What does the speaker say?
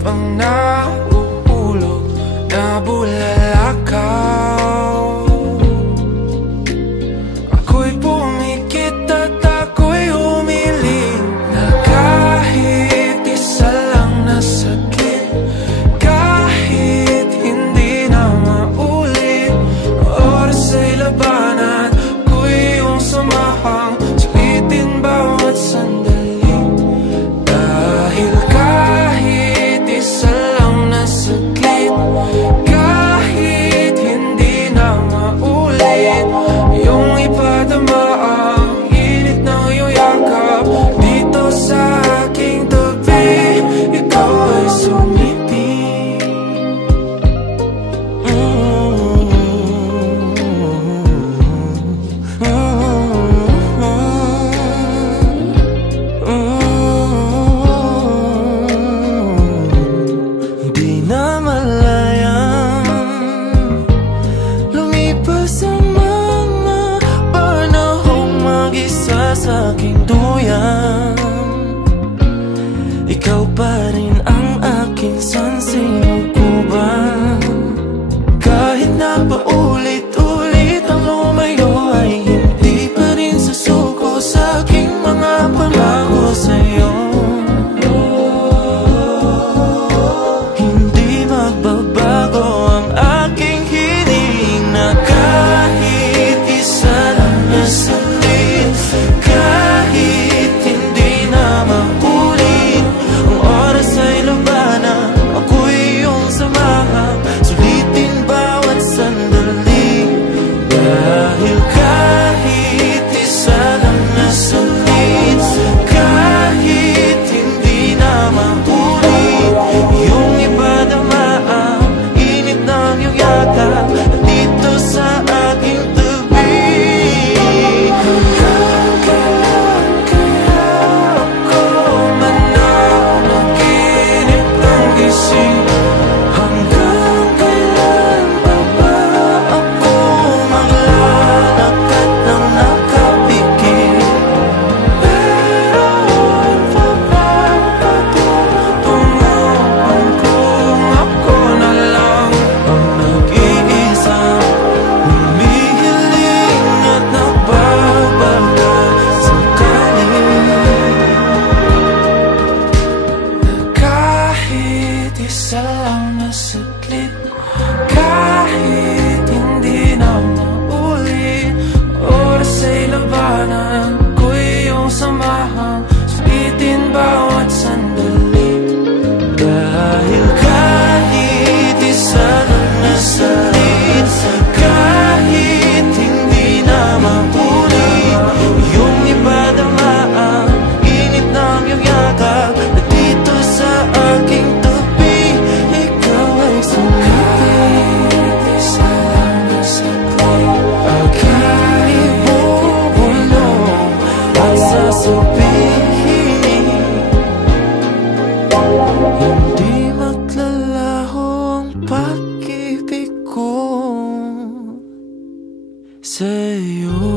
pang nauulog na bulalakaw. Ako'y pumikit at ako'y humiling na kahit isa lang na sakit, kahit hindi na maulit oras ay labanan, ako'y iyong samahang sulitin bawat sandali. Dahil kahit isa lang na saglit, kahit hindi na maulit, iyong ipadama ang init ng iyong yakap. Dito sa aking tabi, ikaw ay sumiping. Di na malayang lumipas ang mga panahong mag-isa sa aking duyan. Ikaw pa rin ang aking sansinukuban. Kahit na paulit-ulit ang lumayo, ay hindi pa rin susuko sa aking mga pangako sa'yo. Hindi magbabago ang aking hiling na kahit isa lang na saglit, kahit hindi na maulit ang oras ay labanan, ako'y iyong samahan, sulitin bawat sandali. Dahil kahit isa lang na saglit, kahit hindi na maulit, iyong ipadama ang init ng iyong yakap dito sa aking tabi. Hanggang kailan kaya ako mananaginip ng gising? Hanggang kailan pa ba ako maglalakad ng nakapikit? Meron pa bang patutunguhan kung ako na lang ang nag-iisang humihiling at nagbabala sakali? Kahit isa lang na saglit, kahit hindi na maulit oras ay labanan, ako'y iyong samahan, sulitin bawat sandali. Dahil kahit isa lang na saglit, kahit hindi na maulit, iyong ipadama ang init ng iyong yakap na dito sa aking tabi, ikaw ay sumiping. Isa lang na saglit, aking ibubulong at sasabihin, hindi maglalaho ang pag-ibig ko sa'yo.